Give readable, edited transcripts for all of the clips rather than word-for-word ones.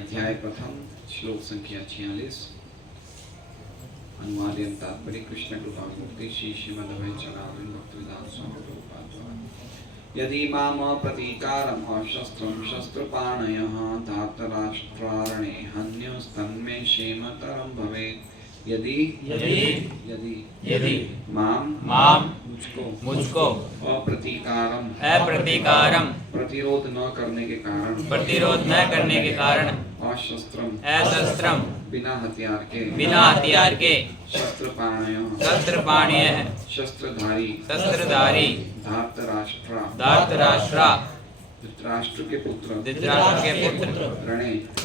अध्याय प्रथम श्लोक संख्या 46। अनुवाद एवं तात्पर्य कृष्ण कृपा मूर्ति श्री श्रीमद्भैचनारिण भक्तिवेदांत स्वामी प्रभुपाद द्वारा। यदि माम प्रतीकारम अशस्त्रम शस्त्रपाणयः धार्तराष्ट्रारणे हन्योस्तन्मे क्षेमतरं भवेत्। यदि यदि यदि यदि माम माम मुझको अप्रतीकारम प्रतिरोध न करने के कारण अशस्त्रम बिना हथियार के शस्त्रपाणयः शस्त्रधारी धार्तराष्ट्रा धृतराष्ट्र के पुत्र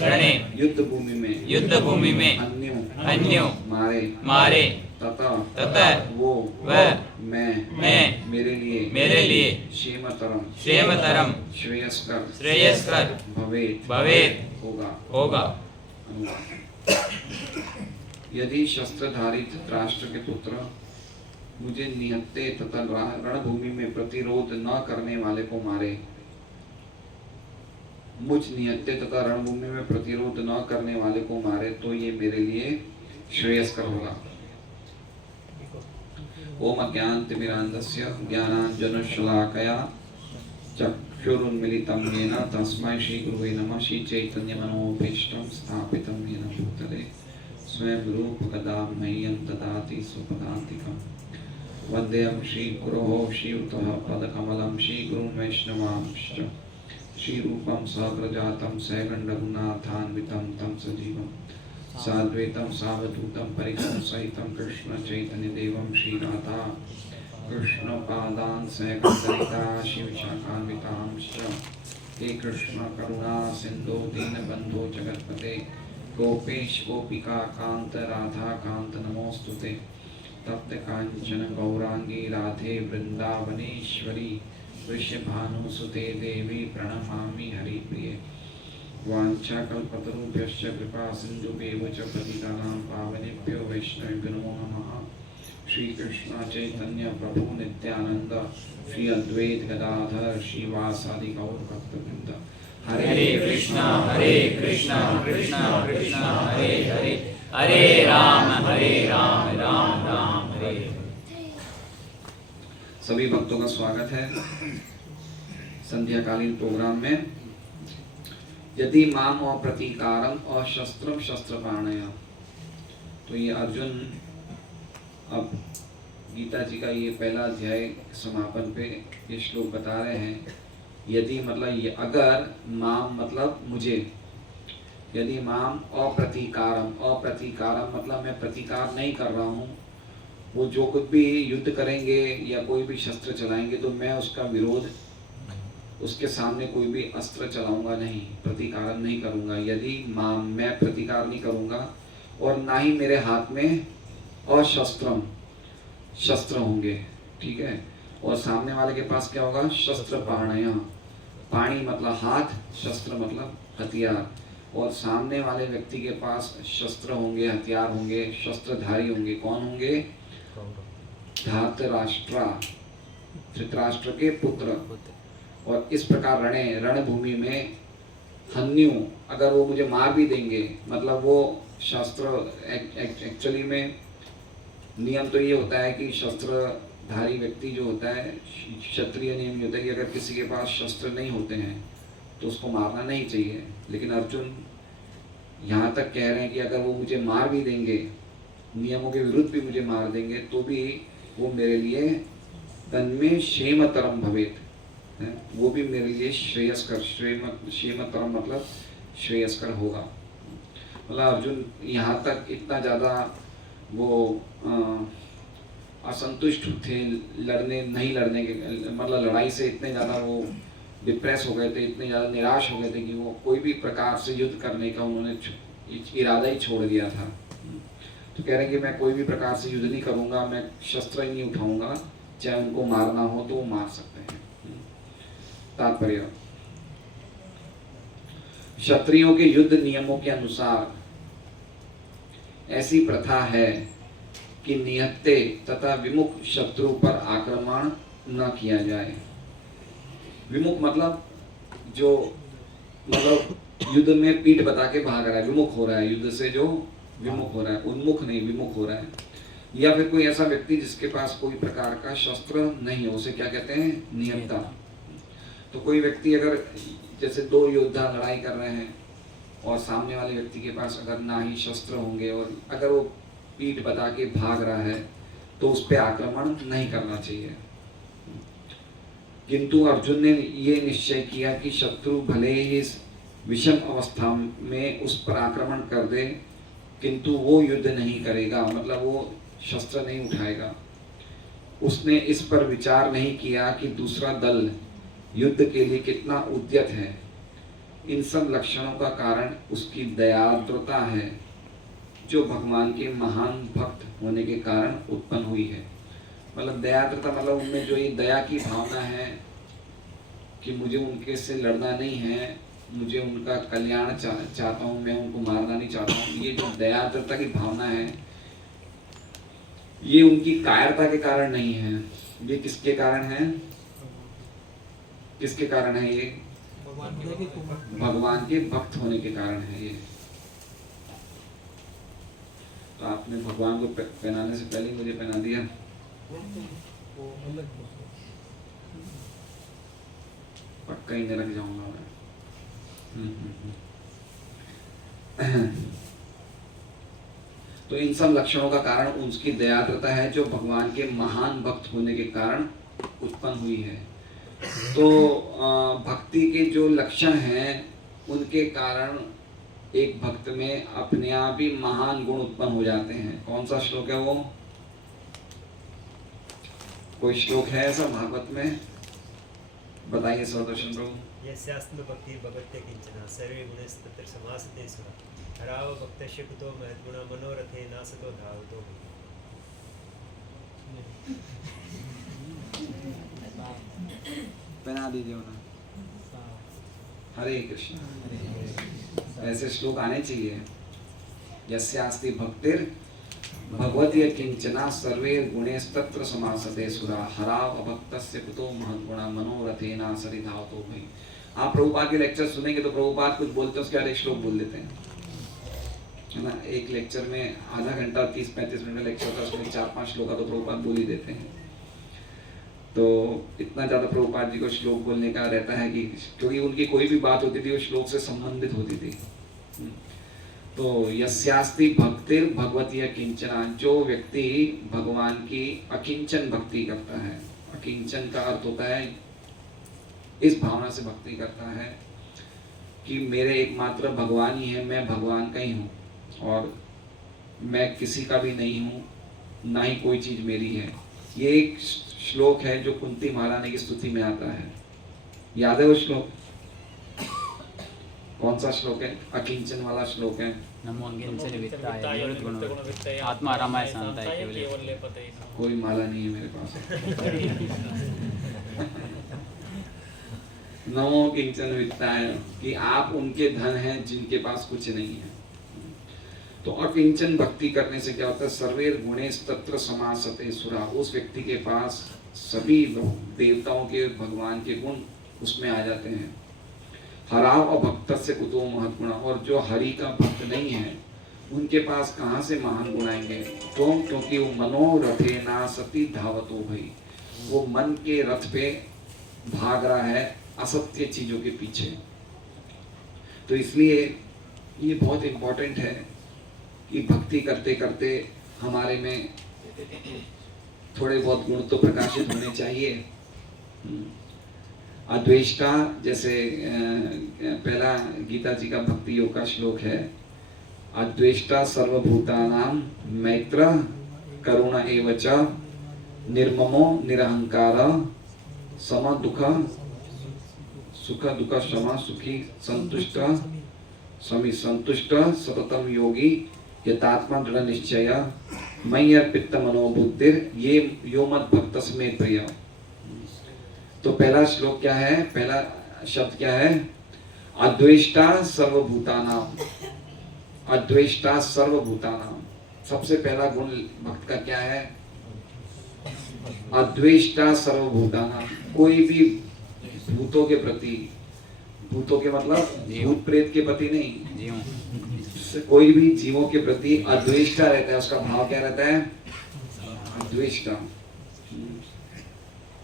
रणे युद्ध भूमि में अन्यों मारे तथा वो मैं मेरे लिए क्षेमतरम श्रेयस्कर भवेत् होगा। यदि शस्त्रधारी धृतराष्ट्र के पुत्र मुझे निहत्ते तथा रणभूमि में प्रतिरोध न करने वाले को मारे, मुझ निहत्ते तथा रणभूमि में प्रतिरोध न करने वाले को मारे तो ये मेरे लिए श्रेयस्कर होगा। ओम अज्ञानतिमिरान्धस्य ज्ञानाञ्जनशलाकया चक्षुरुन्मीलितं येन तस्मै श्रीगुरुवे नमः। श्रीचैतन्यमनोभीष्टं स्थापितं येन भूतले स्वयं रूपकदा मह्यं ददाति स्वपदान्तिकम्। वन्देऽहं श्रीगुरोः श्रीयुतः पदकमलं श्रीगुरुं वैष्णवांश्च श्रीरूपं सहस्रजातं सहगणरघुनाथान्वितं तं सजीवं साद्वैतं सावधूतं परिजनसहितं कृष्ण चैतन्यदेवं श्रीराधा कृष्णपादान् सहगणललिता शिवशाखान्वितांश्च। हे कृष्ण करुणा सिन्धो दीनबन्धो जगत्पते गोपेश गोपिका कान्त राधा कान्त नमोऽस्तुते। तप्त काञ्चन गौरांगी राधे वृन्दावनेश्वरी वृषभानुसुते देवी प्रणमामि हरिप्रिये। वाञ्छाकल्पतरुभ्यश्च कृपा सिन्धुभ्येव च पतितानां पावनेभ्यो वैष्णवेभ्यो नमो नमः। श्रीकृष्ण चैतन्य प्रभु नित्यानंद श्री अद्वैत गदाधर श्रीवासादि गौर भक्तवृंद। हरे कृष्णा कृष्णा कृष्णा हरे हरे हरे राम राम राम हरे। सभी भक्तों का स्वागत है संध्याकालीन प्रोग्राम में। यदि माम अप्रतीकारम अशस्त्रम शस्त्रपाणयः, तो ये अर्जुन अब गीता जी का ये पहला अध्याय समापन पे ये श्लोक बता रहे हैं। यदि मतलब ये अगर, माम मतलब मुझे, यदि माम अप्रतीकारम मतलब मैं प्रतिकार नहीं कर रहा हूँ, वो जो कुछ भी युद्ध करेंगे या कोई भी शस्त्र चलाएंगे तो मैं उसका विरोध, उसके सामने कोई भी अस्त्र चलाऊंगा नहीं, प्रतिकार नहीं करूंगा। यदि माम मैं प्रतिकार नहीं करूंगा और ना ही मेरे हाथ में अशस्त्रम शस्त्र होंगे, ठीक है। और सामने वाले के पास क्या होगा? शस्त्र पाणयः, पाणी मतलब हाथ, शस्त्र मतलब हथियार। और सामने वाले व्यक्ति के पास शस्त्र होंगे, हथियार होंगे, शस्त्रधारी होंगे। कौन होंगे? धार्तराष्ट्रा, धृतराष्ट्र के पुत्र। और इस प्रकार रणभूमि में हन्यु, अगर वो मुझे मार भी देंगे, मतलब वो शस्त्र एक्चुअली में नियम तो ये होता है कि शस्त्रधारी व्यक्ति जो होता है, क्षत्रिय नियम ये होता है कि अगर किसी के पास शस्त्र नहीं होते हैं तो उसको मारना नहीं चाहिए। लेकिन अर्जुन यहाँ तक कह रहे हैं कि अगर वो मुझे मार भी देंगे, नियमों के विरुद्ध भी मुझे मार देंगे, तो भी वो मेरे लिए तन्मे क्षेमतरम भवेत्, वो भी मेरे लिए श्रेयस्कर, क्षेमतरम मतलब श्रेयस्कर होगा। मतलब अर्जुन यहाँ तक इतना ज़्यादा वो असंतुष्ट थे नहीं लड़ने के, मतलब लड़ाई से इतने ज़्यादा वो डिप्रेस हो गए थे, इतने ज़्यादा निराश हो गए थे कि वो कोई भी प्रकार से युद्ध करने का उन्होंने इरादा ही छोड़ दिया था। तो कह रहे हैं कि मैं कोई भी प्रकार से युद्ध नहीं करूँगा, मैं शस्त्र ही नहीं उठाऊँगा, चाहे उनको मारना हो तो वो मार सकते हैं। तात्पर्य, क्षत्रियों के युद्ध नियमों के अनुसार ऐसी प्रथा है कि निहत्ते तथा विमुख शत्रु पर आक्रमण न किया जाए। विमुख मतलब जो मतलब युद्ध में पीठ बता के भाग रहा है, विमुख हो रहा है, युद्ध से जो विमुख हो रहा है, उन्मुख नहीं विमुख हो रहा है। या फिर कोई ऐसा व्यक्ति जिसके पास कोई प्रकार का शस्त्र नहीं हो, उसे क्या कहते हैं? नियंता। तो कोई व्यक्ति अगर जैसे दो योद्धा लड़ाई कर रहे हैं और सामने वाले व्यक्ति के पास अगर ना ही शस्त्र होंगे और अगर वो पीठ बता के भाग रहा है तो उस पर आक्रमण नहीं करना चाहिए। किंतु अर्जुन ने ये निश्चय किया कि शत्रु भले ही इस विषम अवस्था में उस पर आक्रमण कर दे किंतु वो युद्ध नहीं करेगा, मतलब वो शस्त्र नहीं उठाएगा। उसने इस पर विचार नहीं किया कि दूसरा दल युद्ध के लिए कितना उद्यत है। इन सब लक्षणों का कारण उसकी दयाद्रता है जो भगवान के महान भक्त होने के कारण उत्पन्न हुई है। मतलब दयाद्रता मतलब उनमें जो ये दया की भावना है कि मुझे उनके से लड़ना नहीं है, मुझे उनका कल्याण चाहता हूँ, मैं उनको मारना नहीं चाहता हूँ। ये जो दयाद्रता की भावना है ये उनकी कायरता के कारण नहीं है, ये किसके कारण है? किसके कारण है? ये भगवान के भक्त होने के कारण है। ये तो आपने भगवान को पहनाने से पहले मुझे पहना दिया। पक्का ही नरक जाऊंगा मैं। तो इन सब लक्षणों का कारण उसकी दयाद्रता है जो भगवान के महान भक्त होने के कारण उत्पन्न हुई है। तो भक्ति के जो लक्षण हैं उनके कारण एक भक्त में अपने आप ही महान गुण उत्पन्न हो जाते हैं। कौन सा श्लोक है वो? कोई श्लोक है ऐसा भागवत में? बताइए सौदर्शन प्रभु। यस्यास्म भक्ति भगवते किंचन सर्वे गुणस्तत्र समासते सुरा हराव भक्तस्य कुतो महद्गुणा मनोरथे नासतो धावतो। पहना दीजिए उन्हें। हरे कृष्ण। ऐसे श्लोक आने चाहिए। यस्यास्ति भक्तिर् भगवती किंचना सर्वे गुणेस्तत्र समासते सुरा हराव अभक्तस्य कुतो महद्गुणा मनोरथेना सरिधावतो भई। आप प्रभुपाद के लेक्चर सुनेंगे तो प्रभुपाद कुछ बोलते हैं उसके बाद एक श्लोक बोल देते हैं, है ना। एक लेक्चर में आधा घंटा 30-35 मिनट का लेक्चर होता है, उसमें 4-5 श्लोक तो प्रभुपाद बोल ही देते हैं। तो इतना ज़्यादा प्रभुपाद जी को श्लोक बोलने का रहता है कि क्योंकि उनकी कोई भी बात होती थी वो श्लोक से संबंधित होती थी। तो यस्यास्ति भक्तिर् भगवती किंचना, जो व्यक्ति भगवान की अकिंचन भक्ति करता है, अकिंचन का अर्थ होता है इस भावना से भक्ति करता है कि मेरे एकमात्र भगवान ही है, मैं भगवान का ही हूँ और मैं किसी का भी नहीं हूँ, ना ही कोई चीज़ मेरी है। ये एक श्लोक है जो कुंती महारानी की स्तुति में आता है। याद है वो श्लोक? कौन सा श्लोक है? अकिंचन वाला श्लोक है। नमो अकिंचन वित्ताय निवृत्त गुणवत्ताय आत्मा रमाय शांताय केवले। कोई माला नहीं है मेरे पास। नमो किंचन वित्ताय, कि आप उनके धन हैं जिनके पास कुछ नहीं है। तो अकिंचन भक्ति करने से क्या होता है? सर्वेर गुणेस्तत्र समासते सुरा, उस व्यक्ति के पास सभी देवताओं के भगवान के गुण उसमें आ जाते हैं। हराव और भक्त से कुतो महत्गुणा, और जो हरि का भक्त नहीं है उनके पास कहाँ से महान गुण आएंगे? क्यों? क्योंकि वो मनोरथे ना सती धावतो भई, वो मन के रथ पे भाग रहा है असत्य चीजों के पीछे। तो इसलिए ये बहुत इम्पोर्टेंट है कि भक्ति करते करते हमारे में थोड़े बहुत गुण तो प्रकाशित होने चाहिए। अद्वेष्टा, जैसे पहला गीता जी का भक्ति योग का श्लोक है, अद्वेष्टा सर्वभूतानां मैत्र करुण एव च निर्ममो निरहंकार सम दुख सुख दुख क्षमा सुखी संतुष्ट समी संतुष्ट सततम योगी यतात्मा दृढ़ निश्चय मयि अर्पित मनोबुद्धिर ये यो मत भक्त स्मे प्रिय। तो पहला श्लोक क्या है? पहला शब्द क्या है? अद्वेष्टा सर्वभूतानां। अद्वेष्टा सर्वभूतानां, सबसे पहला गुण भक्त का क्या है? अद्वेष्टा सर्वभूतानां, कोई भी भूतों के प्रति, भूतों के मतलब जीव। भूत प्रेत के प्रति नहीं, जीव कोई भी जीवों के प्रति अद्वेष्टा रहता है, उसका भाव क्या रहता है? अद्वेष्टा।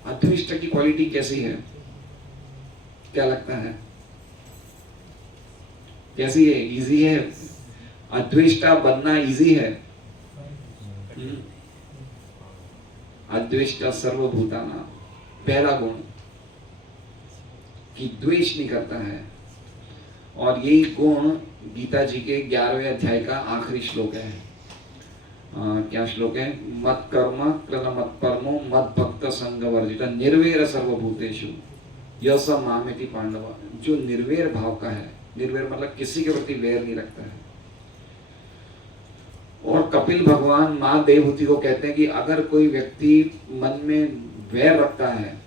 अद्वेष्टा की क्वालिटी कैसी है, क्या लगता है? कैसी है? इजी है? अद्वेष्टा बनना इजी है? अद्वेष्टा सर्वभूतानां, पहला गुण कि द्वेष नहीं करता है। और यही गुण गीता जी के 11वें अध्याय का आखिरी श्लोक है। क्या श्लोक है? मत कर्म कृत मत परमो मत भक्त संग वर्जित निर्वैर सर्वभूतेषु यह स मामेति पांडव। जो निर्वैर भाव का है, निर्वैर मतलब किसी के प्रति वैर नहीं रखता है। और कपिल भगवान माँ देवहूति को कहते हैं कि अगर कोई व्यक्ति मन में वैर रखता है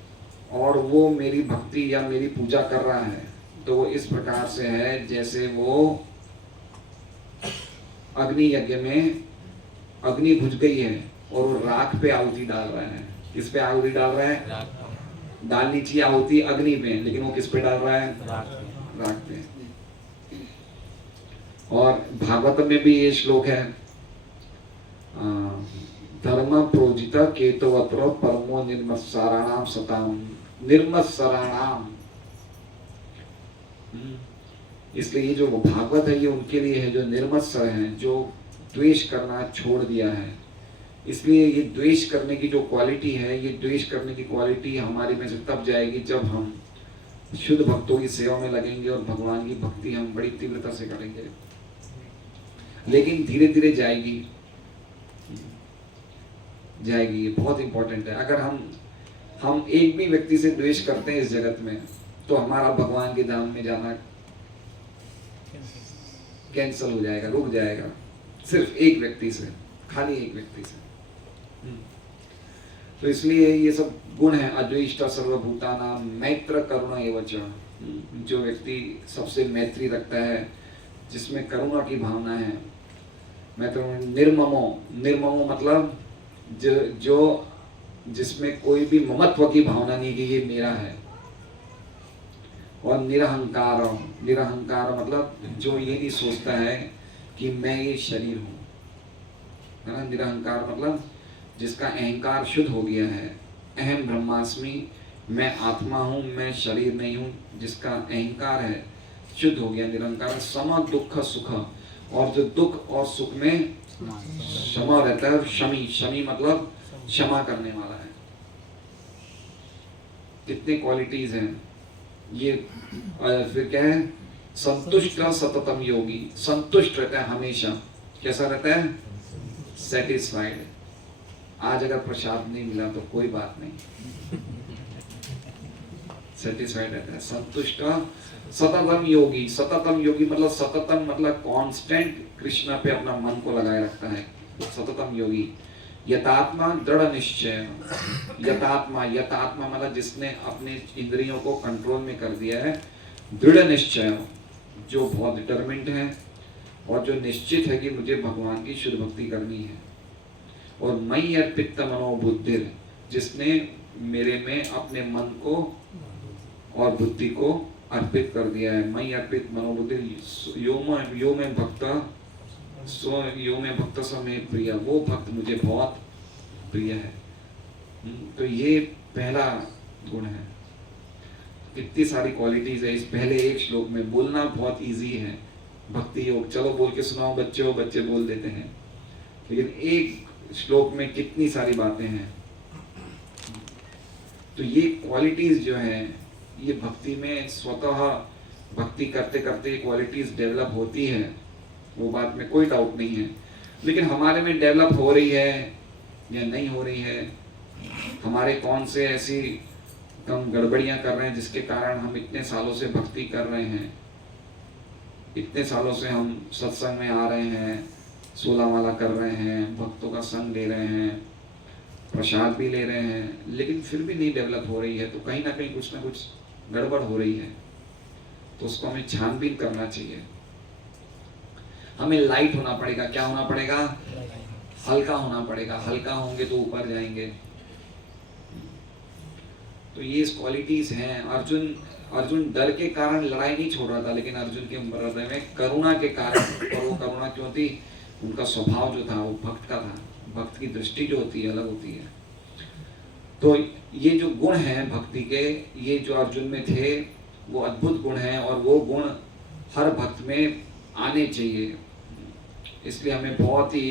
और वो मेरी भक्ति या मेरी पूजा कर रहा है तो वो इस प्रकार से है जैसे वो अग्नि यज्ञ में अग्नि बुझ गई है और वो राख पे आहुति डाल रहा है। किस पे आहुति डाल रहा है? डालनी चाहिए आहुति अग्नि पे, लेकिन वो किस पे डाल रहा है? राख पे। और भागवत में भी ये श्लोक है, धर्म प्रोजित केतवत्र परमो निर्मत्सराणाम सताम, निर्मत्सराणाम। इसलिए ये जो भागवत है ये उनके लिए है जो निर्मत्सर हैं, जो द्वेष करना छोड़ दिया है। इसलिए ये द्वेष करने की जो क्वालिटी है, ये द्वेष करने की क्वालिटी हमारे में से तब जाएगी जब हम शुद्ध भक्तों की सेवा में लगेंगे और भगवान की भक्ति हम बड़ी तीव्रता से करेंगे। लेकिन धीरे धीरे जाएगी, ये बहुत इंपॉर्टेंट है। अगर हम एक भी व्यक्ति से द्वेष करते हैं इस जगत में तो हमारा भगवान के धाम में जाना कैंसल हो जाएगा, रुक जाएगा। सिर्फ एक व्यक्ति से, खाली एक व्यक्ति से। तो इसलिए ये सब गुण है, अद्वेष्टा सर्वभूतानां मैत्र करुणा एवं च। जो व्यक्ति सबसे मैत्री रखता है, जिसमें करुणा की भावना है। मैत्र निर्ममो मतलब जो जिसमें कोई भी ममत्व की भावना नहीं कि ये मेरा है। और निरहंकार मतलब जो ये नहीं सोचता है कि मैं ये शरीर हूँ, है ना। निरहंकार मतलब जिसका अहंकार शुद्ध हो गया है। अहम ब्रह्मास्मि, मैं आत्मा हूँ, मैं शरीर नहीं हूँ। जिसका अहंकार है शुद्ध हो गया, निरंकार। सम दुख सुख, और जो दुख और सुख में क्षमा रहता है। शमी मतलब क्षमा करने वाला है। कितने क्वालिटीज हैं ये। फिर क्या है? संतुष्ट सततम योगी, संतुष्ट रहता है हमेशा। कैसा रहता है? सेटिस्फाइड। आज अगर प्रसाद नहीं मिला तो कोई बात नहीं, सेटिस्फाइड रहता है। संतुष्ट सततम योगी, सततम योगी मतलब सततम मतलब कांस्टेंट कृष्ण पे अपना मन को लगाए रखता है, सततम योगी। यतात्मा दृढ़ निश्चय, यतात्मा मतलब जिसने अपने इंद्रियों को कंट्रोल में कर दिया है। दृढ़ निश्चय, जो बहुत डिटरमिन्ड है और जो निश्चित है कि मुझे भगवान की शुद्ध भक्ति करनी है। और मयि अर्पित मनोबुद्धि, जिसने मेरे में अपने मन को और बुद्धि को अर्पित कर दिया है। मयि अर्पित मनोबुद्धि यो में भक्त समय प्रिय, वो भक्त मुझे बहुत प्रिय है। तो ये पहला गुण है। कितनी सारी क्वालिटीज है इस पहले एक श्लोक में। बोलना बहुत इजी है, भक्ति योग, चलो बोल के सुनाओ बच्चे बोल देते हैं। लेकिन एक श्लोक में कितनी सारी बातें हैं। तो ये क्वालिटीज जो है ये भक्ति में स्वतः भक्ति करते करते क्वालिटीज डेवलप होती है, वो बात में कोई डाउट नहीं है। लेकिन हमारे में डेवलप हो रही है या नहीं हो रही है, हमारे कौन से ऐसी कम गड़बड़ियां कर रहे हैं जिसके कारण हम इतने सालों से भक्ति कर रहे हैं, इतने सालों से हम सत्संग में आ रहे हैं, 16 माला कर रहे हैं, भक्तों का संग ले रहे हैं, प्रसाद भी ले रहे हैं, लेकिन फिर भी नहीं डेवलप हो रही है। तो कहीं ना कुछ गड़बड़ हो रही है। तो उसको हमें छानबीन करना चाहिए। हमें लाइट होना पड़ेगा। क्या होना पड़ेगा? हल्का होना पड़ेगा। हल्का होंगे तो ऊपर जाएंगे। तो ये क्वालिटीज हैं। अर्जुन डर के कारण लड़ाई नहीं छोड़ रहा था, लेकिन अर्जुन के हृदय में करुणा के कारण, और वो करुणा क्यों थी? उनका स्वभाव जो था वो भक्त का था। भक्त की दृष्टि जो होती है अलग होती है। तो ये जो गुण हैं भक्ति के, ये जो अर्जुन में थे वो अद्भुत गुण हैं, और वो गुण हर भक्त में आने चाहिए। इसलिए हमें बहुत ही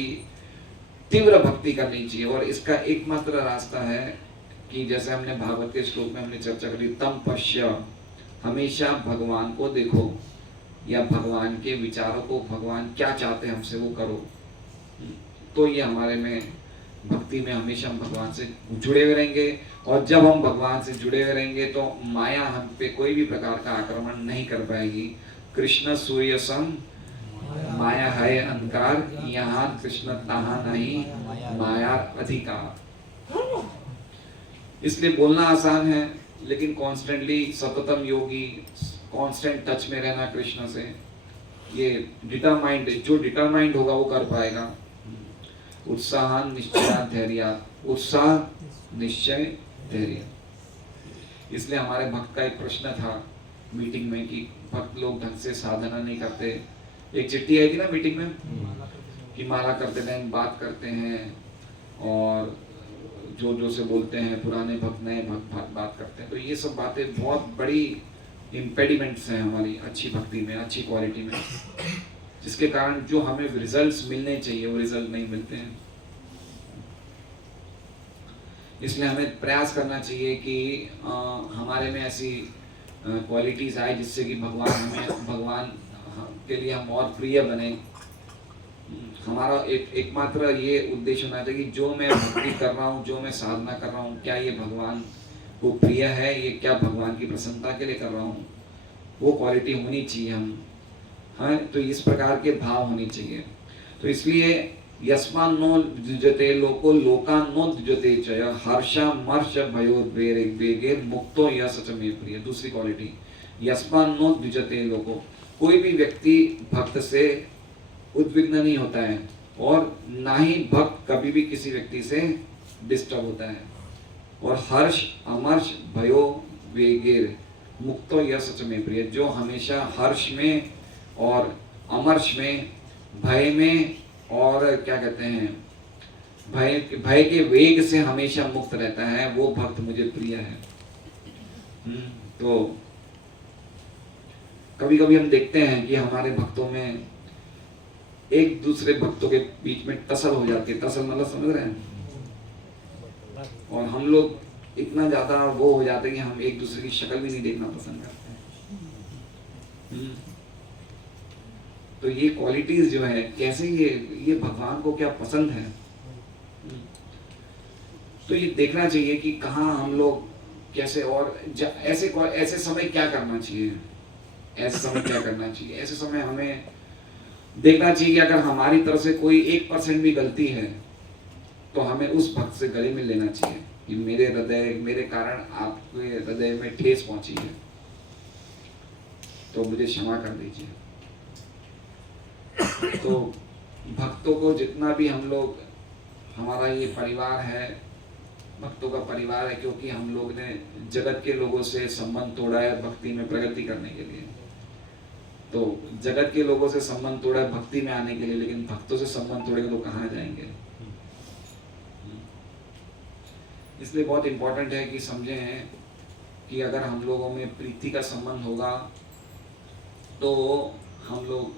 तीव्र भक्ति करनी चाहिए, और इसका एकमात्र रास्ता है कि जैसे हमने भागवत के श्लोक में हमने चर्चा करी, तम पश्य, हमेशा भगवान को देखो, या भगवान के विचारों को, भगवान क्या चाहते हैं हमसे वो करो। तो ये हमारे में भक्ति में हमेशा हम भगवान से जुड़े हुए रहेंगे, और जब हम भगवान से जुड़े हुए रहेंगे तो माया हम पे कोई भी प्रकार का आक्रमण नहीं कर पाएगी। कृष्ण सूर्य सम माया है अंधकार, यहाँ कृष्ण तहाँ नहीं माया अधिकार। इसलिए बोलना आसान है, लेकिन कॉन्स्टेंटली सततम योगी, कॉन्स्टेंट टच में रहना कृष्ण से, ये डिटरमाइंड, जो डिटरमाइंड होगा वो कर पाएगा। उत्साह निश्चय धैर्य, उत्साह निश्चय धैर्य। इसलिए हमारे भक्त का एक प्रश्न था मीटिंग में कि भक्त लोग ढंग से साधना नहीं करते। एक चिट्ठी आई थी ना मीटिंग में कि माला करते टाइम बात करते हैं, और जो से बोलते हैं, पुराने भक्त नए भक्त बात करते हैं। तो ये सब बातें बहुत बड़ी इम्पेडिमेंट्स हैं हमारी अच्छी भक्ति में, अच्छी क्वालिटी में, जिसके कारण जो हमें रिजल्ट्स मिलने चाहिए वो रिजल्ट नहीं मिलते हैं। इसलिए हमें प्रयास करना चाहिए कि हमारे में ऐसी क्वालिटीज आए जिससे कि भगवान के लिए हम और प्रिय बने। हमारा एकमात्र ये उद्देश्य होना चाहिए कि जो मैं भक्ति कर रहा हूँ, जो मैं साधना कर रहा हूँ, क्या ये भगवान को प्रिय है, ये क्या भगवान की प्रसन्नता के लिए कर रहा हूँ, वो क्वालिटी होनी चाहिए हम। हाँ, तो इस प्रकार के भाव होने चाहिए। तो इसलिए यस्मान् नो द्विजते लोको लोकान् नो द्विजते च हर्षमर्ष भयोद्वेगे मुक्तो यः स च मे प्रिय। दूसरी क्वालिटी, यस्मान् नो द्विजते लोको, कोई भी व्यक्ति भक्त से उद्विग्न नहीं होता है, और ना ही भक्त कभी भी किसी व्यक्ति से डिस्टर्ब होता है। और हर्ष अमर्ष भयो वेगेर मुक्तो यः स च मे प्रिय, जो हमेशा हर्ष में और अमर्ष में, भय में, और क्या कहते हैं, भय के वेग से हमेशा मुक्त रहता है, वो भक्त मुझे प्रिय है। तो कभी कभी हम देखते हैं कि हमारे भक्तों में एक दूसरे भक्तों के बीच में टसल हो जाती है। टसल मतलब समझ रहे हैं? और हम लोग इतना ज्यादा वो हो जाते हैं कि हम एक दूसरे की शक्ल भी नहीं देखना पसंद करते हैं। तो ये क्वालिटीज जो है, कैसे ये भगवान को क्या पसंद है, तो ये देखना चाहिए कि कहाँ हम लोग कैसे, और ऐसे समय क्या करना चाहिए, ऐसे समय क्या करना चाहिए। ऐसे समय हमें देखना चाहिए कि अगर हमारी तरफ से कोई 1% भी गलती है तो हमें उस भक्त से गले में लेना चाहिए कि मेरे कारण आपके हृदय में ठेस पहुंची है, तो मुझे क्षमा कर दीजिए। तो भक्तों को जितना भी हम लोग, हमारा ये परिवार है, भक्तों का परिवार है, क्योंकि हम लोग ने जगत के लोगों से संबंध तोड़ा है भक्ति में प्रगति करने के लिए। तो जगत के लोगों से संबंध तोड़ा है भक्ति में आने के लिए, लेकिन भक्तों से संबंध तोड़ेंगे तो कहाँ जाएंगे। इसलिए बहुत इंपॉर्टेंट है कि समझें कि अगर हम लोगों में प्रीति का संबंध होगा तो हम लोग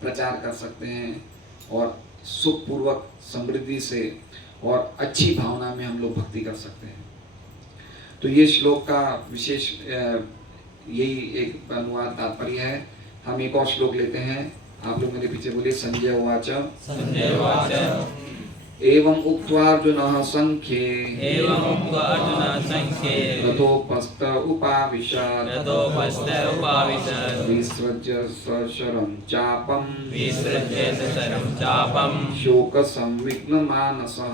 प्रचार कर सकते हैं, और सुखपूर्वक समृद्धि से और अच्छी भावना में हम लोग भक्ति कर सकते हैं। तो ये श्लोक का विशेष यही एक अनुवाद तात्पर्य है। हम एक और श्लोक लेते हैं, आप लोग मेरे पीछे बोलिए। संजय उवाच एवं उक्त्वा अर्जुनः संख्ये रथोपस्थ उपाविशत् विसृज्य सशरं चापं शोकसंविघ्नमानसः।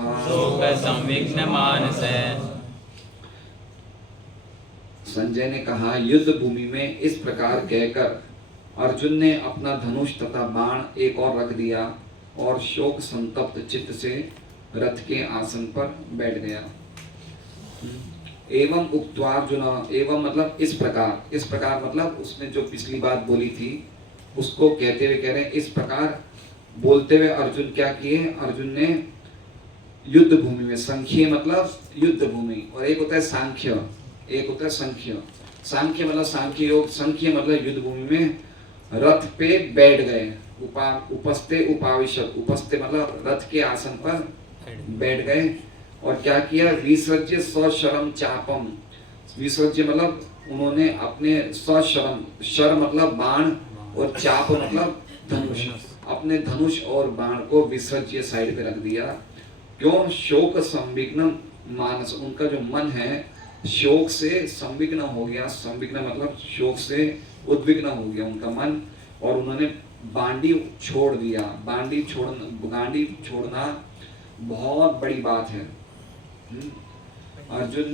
संजय ने कहा, युद्ध भूमि में इस प्रकार कहकर अर्जुन ने अपना धनुष तथा बाण एक और रख दिया और शोक संतप्त चित्त से रथ के आसन पर बैठ गया। एवं उक्त्वार्जुन, एवं मतलब इस प्रकार मतलब उसने जो पिछली बात बोली थी उसको कहते हुए कह रहे हैं, इस प्रकार बोलते हुए अर्जुन क्या किए, अर्जुन ने युद्ध भूमि में, संख्य मतलब युद्ध भूमि, और एक होता है सांख्य, एक होता है संख्य। सांख्य मतलब सांख्य योग, संख्य मतलब युद्ध भूमि में रथ पे बैठ गए, उपस्थे उपाविशत, उपस्थे मतलब रथ के आसन पर बैठ गए, और क्या किया, विसर्ज्य सशरम चापम, विसर्ज्य मतलब उन्होंने अपने सशरम, शर मतलब बाण और चाप मतलब धनुष, अपने धनुष और बाण को विसर्ज्य साइड पे रख दिया। क्यों, शोक संविग्न मानस, उनका जो मन है शोक से संविग्न हो गया, संविग्न मतलब शोक से उद्विग्न हो गया उनका मन, और उन्होंने बांडी छोड़ दिया। बांडी छोड़ना बहुत बड़ी बात है। अर्जुन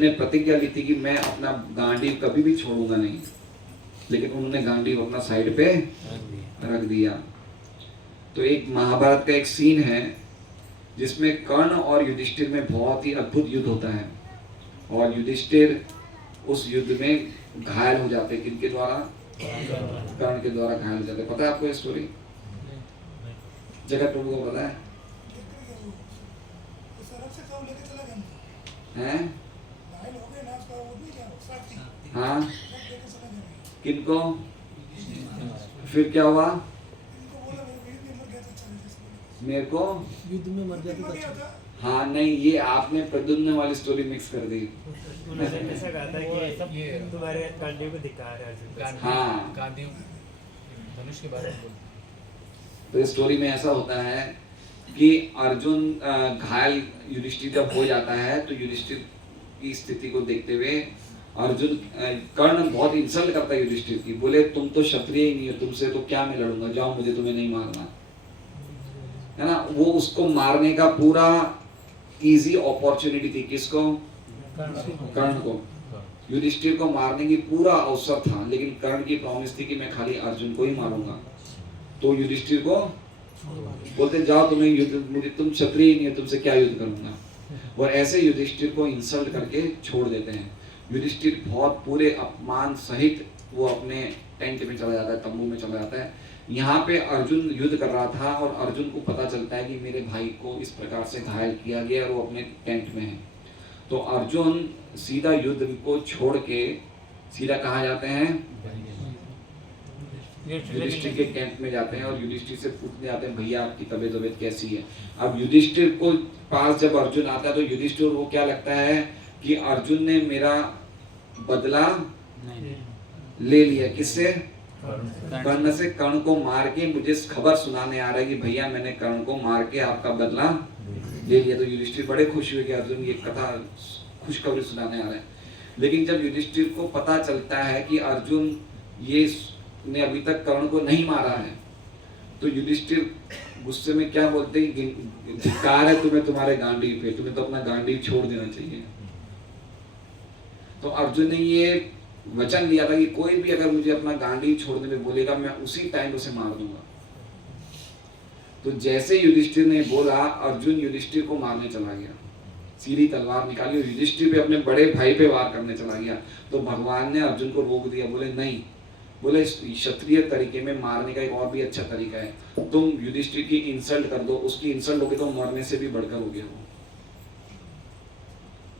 ने प्रतिज्ञा ली थी कि मैं अपना गांडीव कभी भी छोड़ूंगा नहीं, लेकिन उन्होंने गांडीव अपना साइड पे रख दिया। तो एक महाभारत का एक सीन है जिसमें कर्ण और युधिष्ठिर में बहुत ही अद्भुत युद्ध होता है, और युधिष्ठिर उस युद्ध में घायल हो जाते, किनके द्वारा, कर्ण के द्वारा घायल हो जाते। पता है आपको ये स्टोरी? जगत प्रभु को पता है? हैं? हाँ, किनको? फिर क्या हुआ? मेरे को युद्ध में मर गया था। हाँ नहीं, ये आपने प्रद्युम्न वाली स्टोरी मिक्स कर दी। उन्होंने ऐसा कहा था कि तुम्हारे गांडीव को धिक्कार है अर्जुन। हाँ, गांडीव धनुष के बारे में बोल। तो इस स्टोरी में ऐसा होता है कि अर्जुन घायल युधिष्ठिर जब हो जाता है, तो युधिष्ठिर की स्थिति को देखते हुए अर्जुन, कर्ण बहुत इंसल्ट करता है युधिष्ठिर की, बोले तुम तो क्षत्रिय ही नहीं हो, तुमसे तो क्या मैं लड़ूंगा, जाओ मुझे तुम्हें नहीं मारना, है ना। वो उसको मारने का पूरा इजी अपॉर्चुनिटी थी, किसको? कर्ण को। युधिष्ठिर को मारने की पूरा अवसर था, लेकिन कर्ण की प्रॉमिस थी कि मैं खाली अर्जुन को ही मारूंगा। तो युधिष्ठिर को बोलते जाओ, तुम्हें युद्ध, मुझे, तुम क्षत्रिय ही नहीं हो, तुमसे क्या युद्ध करूंगा, और ऐसे युधिष्ठिर को इंसल्ट करके छोड़ देते हैं। युधिष्ठिर बहुत पूरे अपमान सहित वो अपने टेंट में चला जाता है, तंबू में चला जाता है। यहाँ पे अर्जुन युद्ध कर रहा था, और अर्जुन को पता चलता है कि मेरे भाई को इस प्रकार से घायल किया गया, और वो अपने टेंट में है। तो अर्जुन सीधा युद्ध को छोड़ के सीधा कहाँ जाते हैं? युधिष्ठिर के कैंप में जाते हैं, और युधिष्ठिर से पूछने जाते हैं, भैया आपकी तबीयत कैसी है। अब युधिष्ठिर को पास जब अर्जुन आता है, तो युधिष्ठिर को क्या लगता है कि अर्जुन ने मेरा बदला ले लिया, किससे? कर्ण से। कर्ण को मार के मुझे खबर सुनाने आ रहा है कि भैया मैंने कर्ण को मार के आपका बदला ले लिया। तो युधिष्ठिर बड़े खुश हुए कि अर्जुन ये कथा खुशखबरी सुनाने आ रहा है। लेकिन जब युधिष्ठिर को पता चलता है कि अर्जुन ये ने अभी तक कर्ण को नहीं मारा है, तो युधिष्ठिर गुस्से में क्या बोलते हैं, धिक्कार है तुम्हें तुम्हारे गांडीव पे, तुम्हें तो अपना गांडीव छोड़ देना चाहिए। तो अर्जुन ने ये वचन लिया था कि कोई भी अगर मुझे अपना गांडीव छोड़ने में बोलेगा, मैं उसी टाइम उसे मार दूंगा। तो जैसे युधिष्ठिर ने बोला, अर्जुन युधिष्ठिर को मारने चला गया, सीधी तलवार निकाली और युधिष्ठिर पे, अपने बड़े भाई पे वार करने चला गया। तो भगवान ने अर्जुन को रोक दिया, बोले नहीं, बोले क्षत्रिय तरीके में मारने का एक और भी अच्छा तरीका है, तुम युधिष्ठिर की इंसल्ट कर दो, उसकी इंसल्ट होगी तो मरने से भी बढ़कर हो गया वो।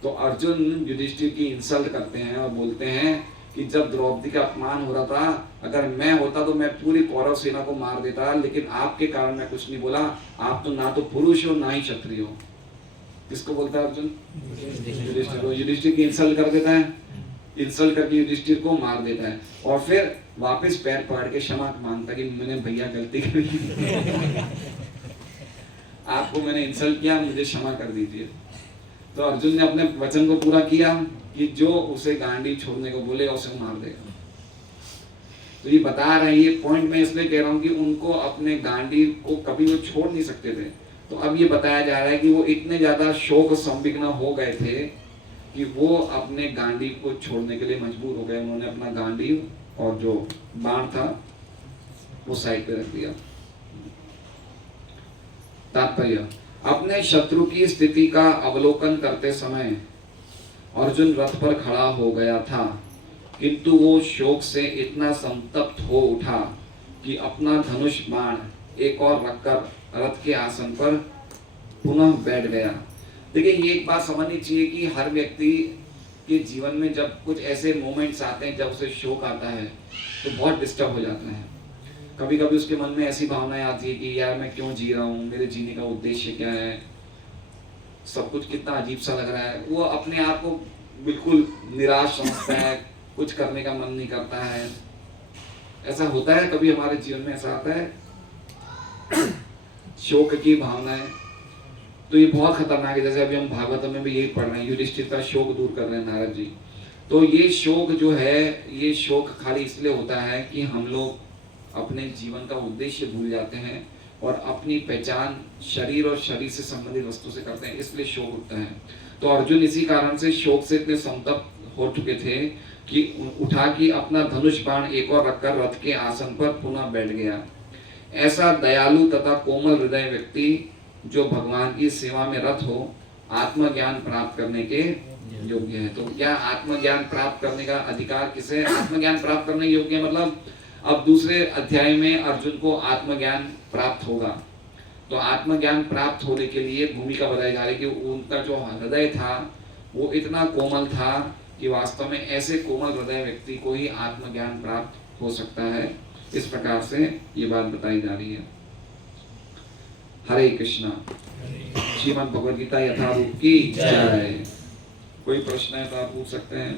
तो अर्जुन युधिष्ठिर की इंसल्ट करते हैं और बोलते हैं कि जब द्रौपदी का अपमान हो रहा था, अगर मैं होता तो मैं पूरी कौरव सेना को मार देता, लेकिन आपके कारण मैं कुछ नहीं बोला, आप तो ना तो पुरुष हो ना ही क्षत्रिय हो। किसको बोलता है अर्जुन? युधिष्ठिर को। युधिष्ठिर की इंसल्ट कर देता है, इंसल्ट करके युधिष्ठिर को मार देता है, और फिर वापस पैर पकड़ के क्षमा मांगता कि मैंने भैया गलती की, आपको मैंने इंसल्ट किया, मुझे क्षमा कर दीजिए। तो अर्जुन ने अपने वचन को पूरा किया कि जो उसे गांडीव छोड़ने को बोलेगा उसे मार देगा। तो ये बता रहे हैं, ये पॉइंट मैं इसलिए कह रहा हूँ कि उनको अपने गांडीव को कभी वो छोड़ नहीं सकते थे। तो अब ये बताया जा रहा है कि वो इतने ज्यादा शोक संविग्न हो गए थे कि वो अपने गांडीव को छोड़ने के लिए मजबूर हो गए। उन्होंने अपना गांडीव और जो बाण था वो साइड पे रख दिया। तात्पर्य, अपने शत्रु की स्थिति का अवलोकन करते समय अर्जुन रथ पर खड़ा हो गया था, किंतु वो शोक से इतना संतप्त हो उठा कि अपना धनुष बाण एक और रखकर रथ के आसन पर पुनः बैठ गया। देखिए, ये एक बात समझनी चाहिए कि हर व्यक्ति के जीवन में जब कुछ ऐसे मोमेंट्स आते हैं, जब उसे शोक आता है तो बहुत डिस्टर्ब हो जाता है। कभी कभी उसके मन में ऐसी भावनाएं आती है कि यार मैं क्यों जी रहा हूँ, मेरे जीने का उद्देश्य क्या है, सब कुछ कितना अजीब सा लग रहा है। वो अपने आप को बिल्कुल निराश समझता है, कुछ करने का मन नहीं करता है। ऐसा होता है, कभी हमारे जीवन में ऐसा आता है शोक की भावनाएं। तो ये बहुत खतरनाक है। जैसे अभी हम भागवत में भी यही पढ़ रहे हैं, युधिष्ठिर का शोक दूर कर रहे हैं नारद जी। तो ये शोक जो है, ये शोक खाली इसलिए होता है कि हम लोग अपने जीवन का उद्देश्य भूल जाते हैं और अपनी पहचान शरीर और शरीर से संबंधित वस्तु से करते हैं, इसलिए शोक उठता है। तो अर्जुन इसी कारण से शोक से इतने संतप्त हो चुके थे कि उठा कि अपना धनुष बाण एक और रखकर रथ के आसन पर पुनः बैठ गया। ऐसा दयालु तथा कोमल हृदय व्यक्ति जो भगवान की सेवा में रत हो, आत्मज्ञान प्राप्त करने के योग्य है। तो क्या आत्मज्ञान प्राप्त करने का अधिकार किसे? आत्मज्ञान प्राप्त करने योग्य मतलब अब दूसरे अध्याय में अर्जुन को आत्मज्ञान प्राप्त होगा। तो आत्मज्ञान प्राप्त होने के लिए भूमिका बताई जा रही कि उनका जो हृदय था वो इतना कोमल था कि वास्तव में ऐसे कोमल हृदय व्यक्ति को ही आत्मज्ञान प्राप्त हो सकता है। इस प्रकार से ये बात बताई जा रही है। हरे कृष्णा। श्रीमद् भगवद गीता यथारूप की जय। कोई प्रश्न है तो आप पूछ सकते हैं।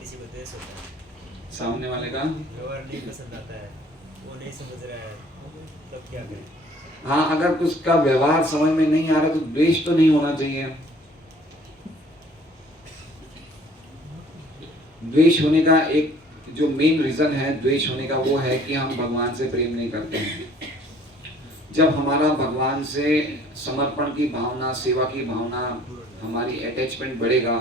किसी को द्वेष होता है, सामने वाले का व्यवहार नहीं पसंद आता है, वो नहीं समझ रहा है, तब क्या करें? हाँ, अगर कुछ का व्यवहार समझ में नहीं आ रहा तो द्वेष तो नहीं होना चाहिए। द्वेष होने का एक जो मेन रीजन है द्वेष होने का, वो है कि हम भगवान से प्रेम नहीं करते हैं। जब हमारा भगवान से समर्पण की भावना, सेवा की भावना, हमारी अटैचमेंट बढ़ेगा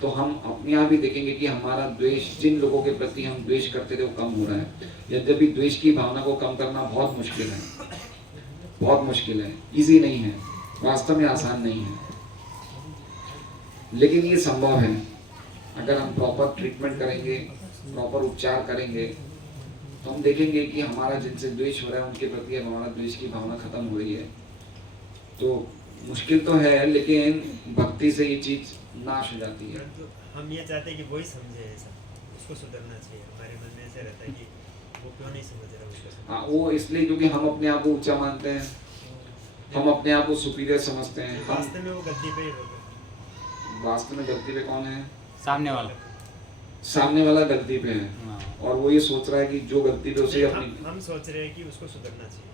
तो हम अपने आप ही देखेंगे कि हमारा द्वेष, जिन लोगों के प्रति हम द्वेष करते थे वो कम हो रहा है। यद्यपि द्वेष की भावना को कम करना बहुत मुश्किल है, बहुत मुश्किल है, इजी नहीं है, वास्तव में आसान नहीं है, लेकिन ये संभव है। अगर हम प्रॉपर ट्रीटमेंट करेंगे, प्रॉपर उपचार करेंगे तो हम देखेंगे कि हमारा जिनसे द्वेष हो रहा है उनके प्रति हमारा द्वेष की भावना खत्म हो रही है। तो मुश्किल तो है, लेकिन भक्ति से ये चीज नाश हो जाती है। परंतु हम ये चाहते हैं कि वही समझे, ऐसा उसको सुधरना चाहिए। हमारे मन में ऐसे रहता है कि वो क्यों नहीं समझ रहा उसको। हाँ, वो इसलिए क्योंकि हम अपने आप को ऊंचा मानते हैं, हम अपने आप को सुपीरियर समझते हैं। वास्तव में वो गलती पे ही होगा। वास्तव में गलती पे कौन है? सामने वाला। सामने वाला गलती पे है हाँ। और वो ये सोच रहा है कि जो गलती पे उसे अपनी, हम सोच रहे हैं कि उसको सुधरना चाहिए।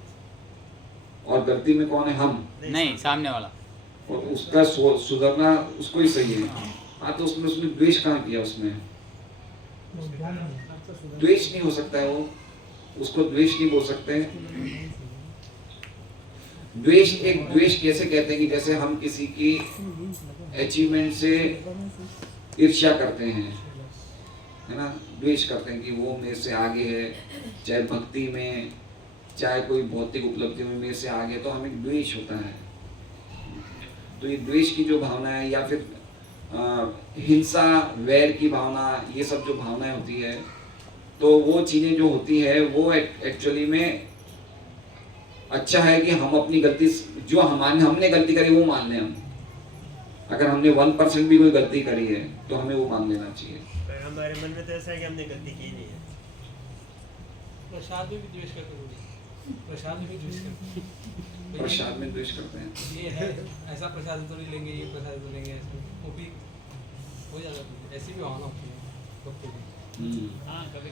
और गलती में कौन है? हम नहीं, सामने वाला। और उसका सुधरना उसको ही सही है। हाँ, तो उसने द्वेष कहाँ किया? उसने द्वेष नहीं हो सकता है, वो उसको द्वेष नहीं बोल सकते। द्वेष, एक द्वेष कैसे कहते हैं कि जैसे हम किसी की अचीवमेंट से ईर्ष्या करते हैं, है ना, द्वेष करते हैं कि वो मेरे से आगे है, चाहे भक्ति में चाहे कोई भौतिक उपलब्धि में मेरे से आगे, तो हमें द्वेष होता है। तो ये द्वेष की जो भावना है या फिर हिंसा, वैर की भावना, ये सब जो भावनाएं होती है, तो वो चीजें जो होती है वो एक्चुअली में अच्छा है कि हम अपनी गलती, जो हमने गलती करी वो मान लें। हम अगर हमने 1% भी कोई गलती करी है तो हमें वो मान लेना चाहिए। पर हमारे मन में तो ऐसा है कि हमने गलती की नहीं है। प्रसाद में भी द्वेष करते हैं, प्रसाद में भी द्वेष करते हैं। प्रसाद में द्वेष करते हैं। ये है, ऐसा प्रसाद तो नहीं लेंगे, ये प्रसाद तो लेंगे, वो भी हो जाता है। ऐसी भी भावना होती है भक्तों की।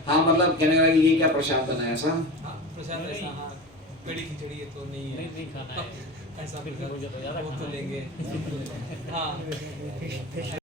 हाँ, मतलब कहने का ये क्या प्रसाद बना है ऐसा? हाँ, प्रसाद ऐसा, हाँ, कड़ी खिचड़ी है तो नहीं है, नहीं खाना है ऐसा फिर हो जाता है, ज़्यादा वो तो खाना है। लेंगे। हाँ।